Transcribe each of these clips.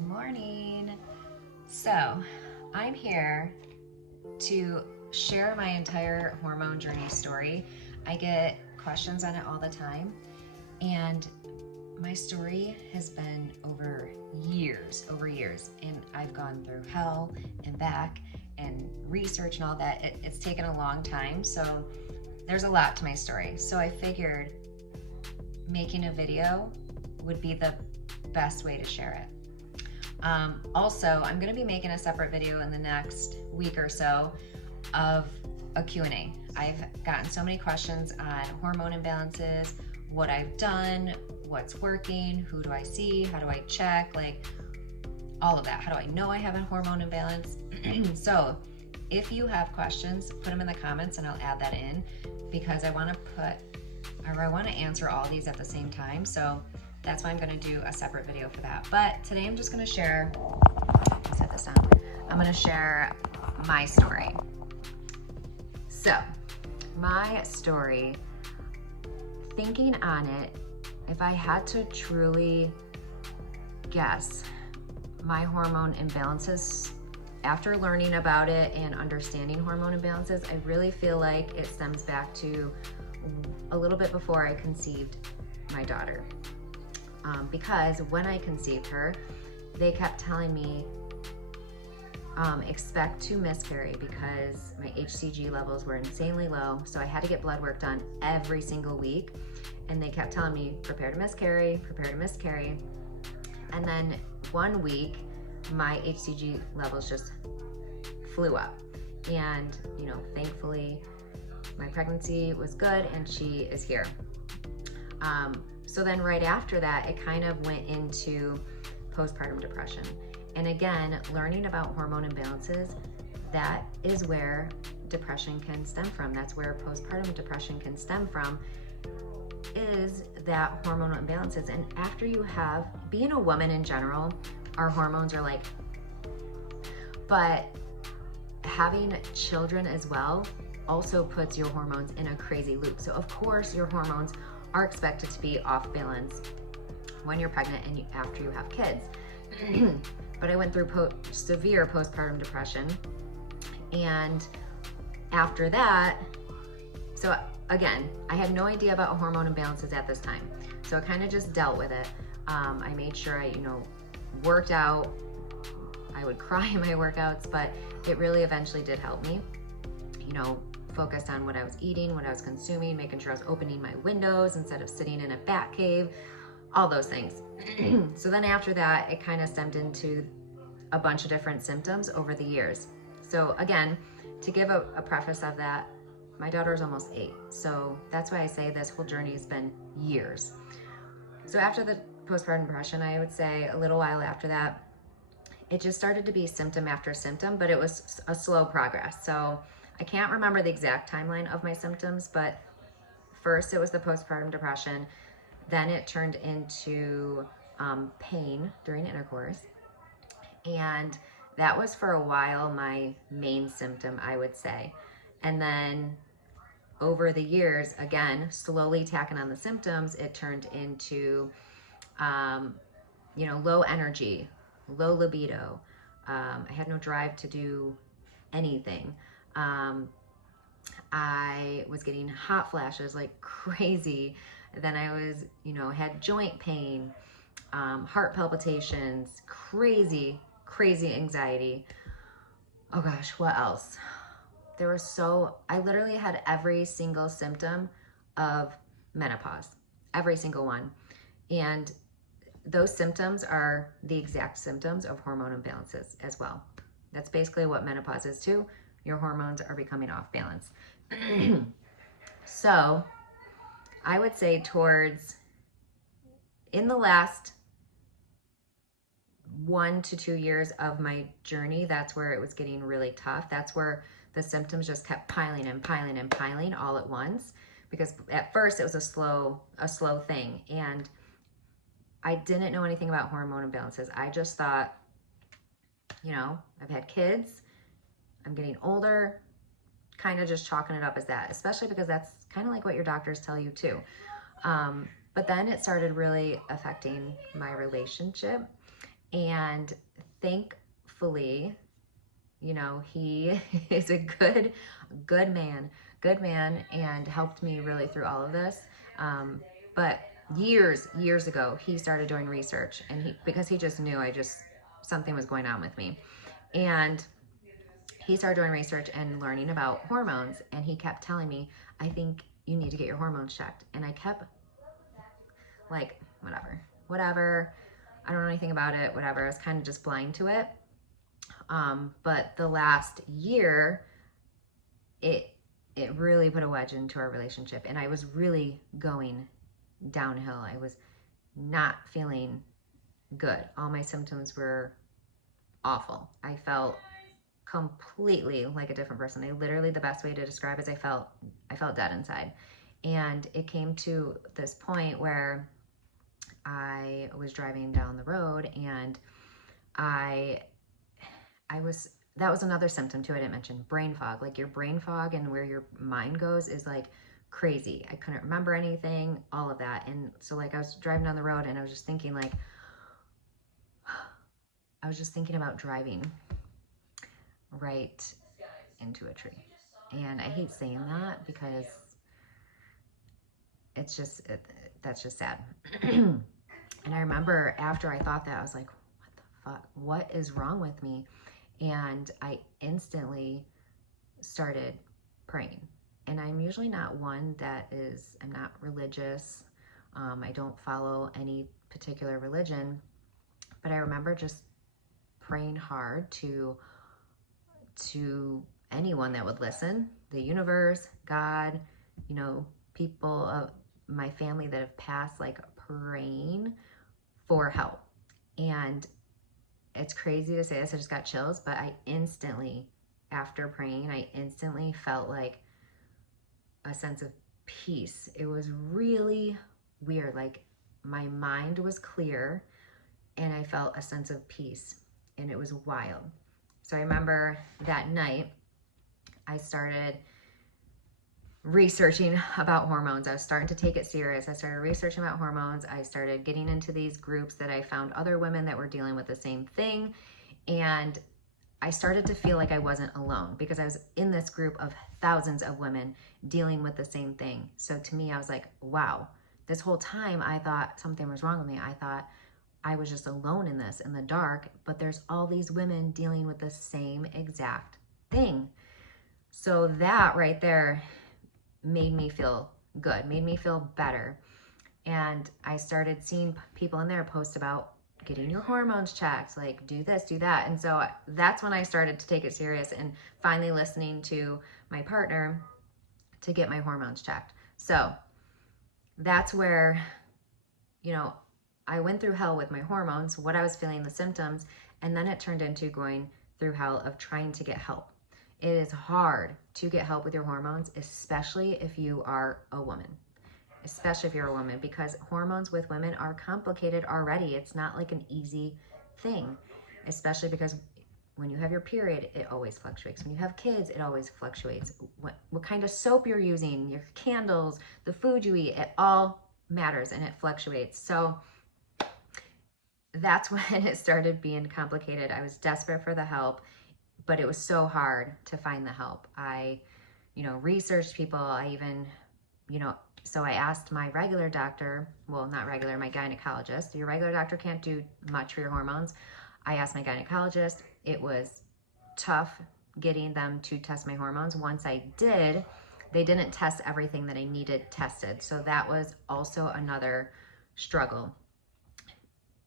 Good morning. So I'm here to share my entire hormone journey story. I get questions on it all the time, and my story has been over years, and I've gone through hell and back and research and all that. It's taken a long time, so there's a lot to my story. So I figured making a video would be the best way to share it. Also, I'm going to be making a separate video in the next week or so of a Q&A. I've gotten so many questions on hormone imbalances, what I've done, what's working, who do I see, how do I check, like all of that. How do I know I have a hormone imbalance? So if you have questions, put them in the comments and I'll add that in, because I want to answer all these at the same time. So that's why I'm going to do a separate video for that. But today I'm just going to share, set this down. I'm going to share my story. So my story, thinking on it, if I had to truly guess my hormone imbalances, after learning about it and understanding hormone imbalances, I really feel like it stems back to a little bit before I conceived my daughter. Because when I conceived her, they kept telling me, expect to miscarry, because my HCG levels were insanely low. So I had to get blood work done every single week. And they kept telling me, prepare to miscarry, prepare to miscarry. And then one week, my HCG levels just flew up. And, thankfully, my pregnancy was good and she is here. So then right after that, it kind of went into postpartum depression. And again, learning about hormone imbalances, that is where depression can stem from. That's where postpartum depression can stem from, is that hormonal imbalances. And after you have, being a woman in general, our hormones are like, but having children as well also puts your hormones in a crazy loop. So of course your hormones are expected to be off balance when you're pregnant and after you have kids. But I went through severe postpartum depression. And after that, so again, I had no idea about hormone imbalances at this time. So I kind of just dealt with it. I made sure I, worked out. I would cry in my workouts, but it really eventually did help me. Focused on what I was eating, what I was consuming, making sure I was opening my windows instead of sitting in a bat cave, all those things. So then after that, it kind of stemmed into a bunch of different symptoms over the years. So again, to give a preface of that, my daughter is almost 8. So that's why I say this whole journey has been years. So after the postpartum depression, I would say a little while after that, it just started to be symptom after symptom, but it was a slow progress. So I can't remember the exact timeline of my symptoms, but first it was the postpartum depression. Then it turned into pain during intercourse. And that was for a while my main symptom, I would say. And then over the years, again, slowly tacking on the symptoms, it turned into, low energy, low libido. I had no drive to do anything. I was getting hot flashes like crazy. Then I was, had joint pain, heart palpitations, crazy anxiety. Oh gosh, what else? I literally had every single symptom of menopause, every single one. And those symptoms are the exact symptoms of hormone imbalances as well. That's basically what menopause is too. Your hormones are becoming off balance. So I would say in the last 1 to 2 years of my journey, that's where it was getting really tough. That's where the symptoms just kept piling and piling and piling all at once. Because at first it was a slow thing. And I didn't know anything about hormone imbalances. I just thought, I've had kids, I'm getting older, kind of just chalking it up as that, especially because that's kind of like what your doctors tell you too. But then it started really affecting my relationship. And thankfully, you know, he is a good man, and helped me really through all of this. But years ago, he started doing research, and because he just knew something was going on with me. And he started doing research and learning about hormones, and he kept telling me, I think you need to get your hormones checked. And I kept like, whatever. I don't know anything about it, whatever. I was kind of just blind to it. But the last year, it really put a wedge into our relationship, and I was really going downhill. I was not feeling good. All my symptoms were awful. I felt completely like a different person. I literally, the best way to describe it is I felt dead inside. And it came to this point where I was driving down the road, and I was, that was another symptom too I didn't mention, brain fog. Like, your brain fog and where your mind goes is like crazy. I couldn't remember anything, all of that. And so like I was driving down the road, and I was just thinking about driving right into a tree. And I hate saying that because it's just, that's just sad. And I remember after I thought that, I was like, what the fuck? What is wrong with me? And I instantly started praying. And I'm usually not one I'm not religious. I don't follow any particular religion. But I remember just praying hard to anyone that would listen, the universe, God, you know, people of my family that have passed, like praying for help. And it's crazy to say this, I just got chills, but after praying, I instantly felt like a sense of peace. It was really weird. Like, my mind was clear, and I felt a sense of peace, and it was wild. So I remember that night, I started researching about hormones. I was starting to take it serious. I started researching about hormones. I started getting into these groups that I found other women that were dealing with the same thing. And I started to feel like I wasn't alone, because I was in this group of thousands of women dealing with the same thing. So to me, I was like, wow, this whole time I thought something was wrong with me. I thought I was just alone in this, in the dark, but there's all these women dealing with the same exact thing. So that right there made me feel good, made me feel better. And I started seeing people in there post about getting your hormones checked, like do this, do that. And so that's when I started to take it serious, and finally listening to my partner to get my hormones checked. So that's where, you know, I went through hell with my hormones, what I was feeling, the symptoms, and then it turned into going through hell of trying to get help. It is hard to get help with your hormones, especially if you are a woman. Because hormones with women are complicated already. It's not like an easy thing, especially because when you have your period, it always fluctuates. When you have kids, it always fluctuates. What kind of soap you're using, your candles, the food you eat, it all matters, and it fluctuates. So that's when it started being complicated. I was desperate for the help, but it was so hard to find the help. I, researched people. I even, so I asked my regular doctor, well, not regular, my gynecologist. Your regular doctor can't do much for your hormones. I asked my gynecologist. It was tough getting them to test my hormones. Once I did, they didn't test everything that I needed tested. So that was also another struggle.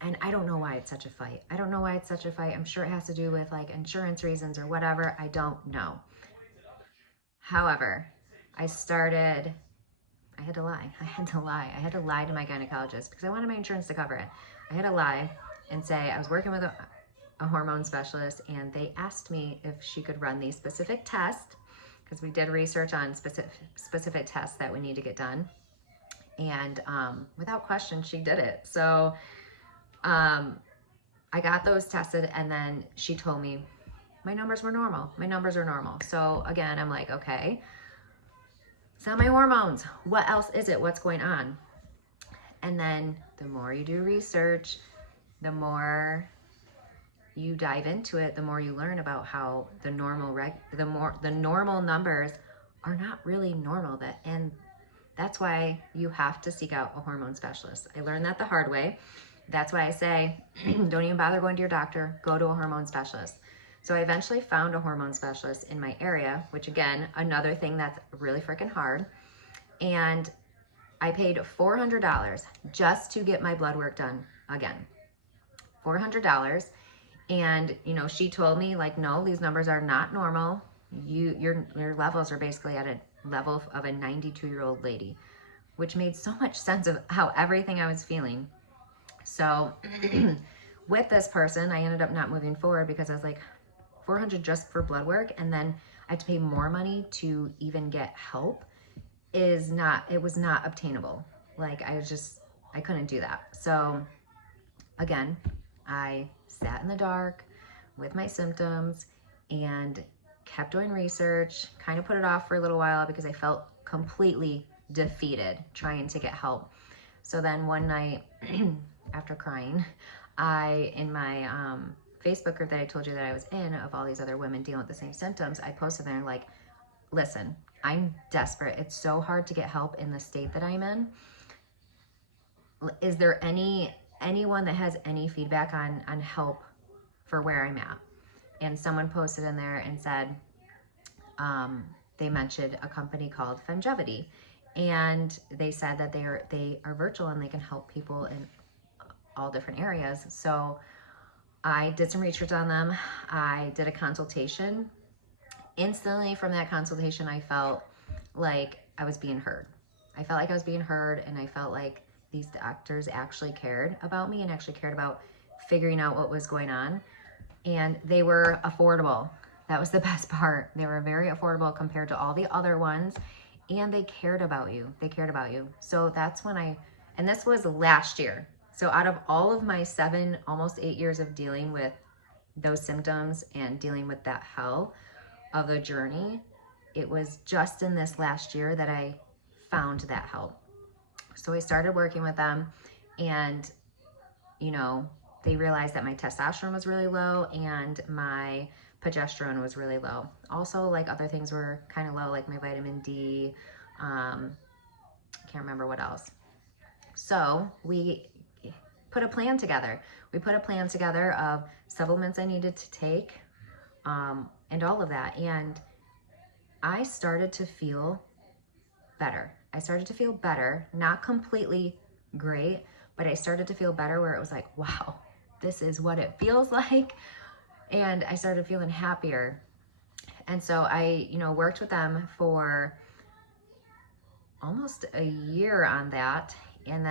And I don't know why it's such a fight. I'm sure it has to do with like insurance reasons or whatever. I don't know. However, I had to lie. I had to lie to my gynecologist because I wanted my insurance to cover it. I had to lie and say I was working with a hormone specialist, and they asked me if she could run these specific tests, because we did research on specific tests that we need to get done. And without question, she did it. So I got those tested, and then she told me my numbers were normal. My numbers are normal. So again, I'm like, okay, it's not my hormones. What else is it? What's going on? And then the more you do research, the more you dive into it, the more you learn about how the normal numbers are not really normal. And that's why you have to seek out a hormone specialist. I learned that the hard way. That's why I say, don't even bother going to your doctor, go to a hormone specialist. So I eventually found a hormone specialist in my area, which again, another thing that's really freaking hard. And I paid $400 just to get my blood work done again. $400. And, you know, she told me, like, no, these numbers are not normal. Your levels are basically at a level of a 92-year-old lady, which made so much sense of how everything I was feeling. So with this person, I ended up not moving forward because I was like, $400 just for blood work, and then I had to pay more money to even get help it was not obtainable. Like, I couldn't do that. So again, I sat in the dark with my symptoms and kept doing research, kind of put it off for a little while because I felt completely defeated trying to get help. So then one night, after crying, in my Facebook group that I told you that I was in, of all these other women dealing with the same symptoms, I posted there like, listen, I'm desperate. It's so hard to get help in the state that I'm in. Is there anyone that has any feedback on help for where I'm at? And someone posted in there and said, they mentioned a company called Fengevity, and they said that they are virtual and they can help people in all different areas. So I did some research on them. I did a consultation. Instantly from that consultation, I felt like I was being heard. I felt like I was being heard, and I felt like these doctors actually cared about me and actually cared about figuring out what was going on. And they were affordable. That was the best part. They were very affordable compared to all the other ones, and they cared about you. They cared about you. So that's when and this was last year. So out of all of my 7, almost 8 years of dealing with those symptoms and dealing with that hell of the journey, it was just in this last year that I found that help. So I started working with them, and, you know, they realized that my testosterone was really low and my progesterone was really low. Also, like, other things were kind of low, like my vitamin D. Can't remember what else. So we put a plan together. We put a plan together of supplements I needed to take, and all of that. And I started to feel better. I started to feel better, not completely great, but I started to feel better where it was like, wow, this is what it feels like. And I started feeling happier. And so I, worked with them for almost a year on that. And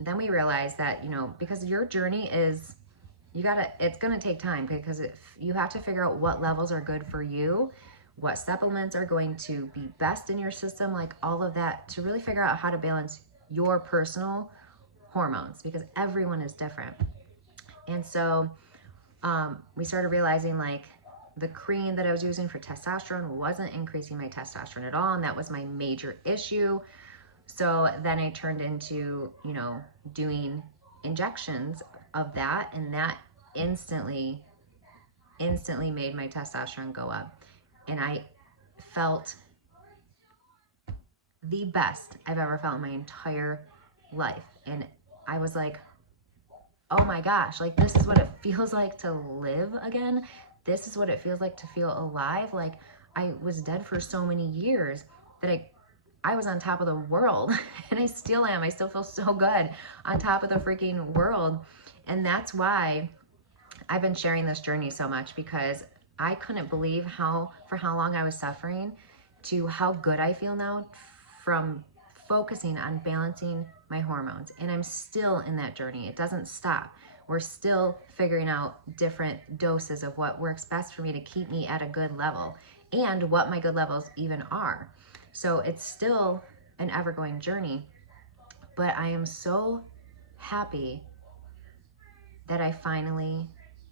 then we realized that, because your journey is, it's going to take time, because you have to figure out what levels are good for you, what supplements are going to be best in your system, like all of that, to really figure out how to balance your personal hormones, because everyone is different. And so we started realizing, like, the cream that I was using for testosterone wasn't increasing my testosterone at all, and that was my major issue. So then I turned into, doing injections of that, and that instantly made my testosterone go up. And I felt the best I've ever felt in my entire life. And I was like, oh my gosh, like, this is what it feels like to live again. This is what it feels like to feel alive. Like, I was dead for so many years that I was on top of the world, and I still am. I still feel so good on top of the freaking world. And that's why I've been sharing this journey so much, because I couldn't believe for how long I was suffering to how good I feel now from focusing on balancing my hormones. And I'm still in that journey. It doesn't stop. We're still figuring out different doses of what works best for me to keep me at a good level, and what my good levels even are. So it's still an ever-going journey, but I am so happy that I finally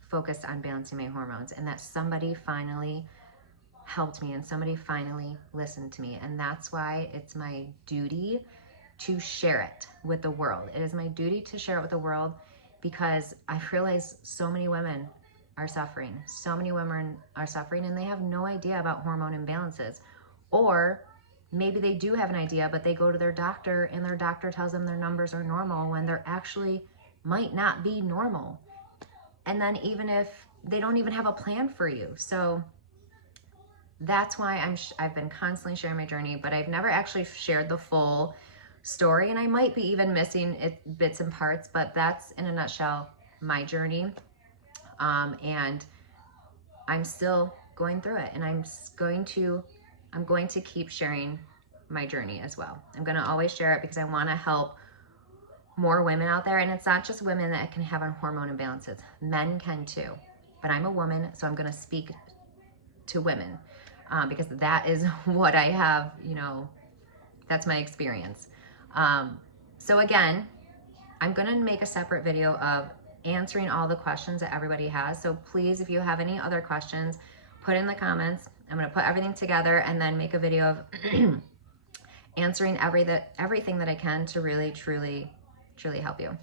focused on balancing my hormones, and that somebody finally helped me and somebody finally listened to me. And that's why it's my duty to share it with the world. It is my duty to share it with the world, because I realize so many women are suffering. So many women are suffering and they have no idea about hormone imbalances. Or maybe they do have an idea, but they go to their doctor and their doctor tells them their numbers are normal when they're actually might not be normal. And then even if they don't even have a plan for you. So that's why I've been constantly sharing my journey, but I've never actually shared the full story, and I might be even missing bits and parts, but that's in a nutshell my journey. And I'm still going through it, and I'm going to keep sharing my journey as well. I'm going to always share it because I want to help more women out there. And it's not just women that can have hormone imbalances. Men can too. But I'm a woman, so I'm going to speak to women because that is what I have, that's my experience. So again, I'm going to make a separate video of answering all the questions that everybody has. So please, if you have any other questions, put in the comments. I'm going to put everything together and then make a video of answering everything that I can to really, truly help you.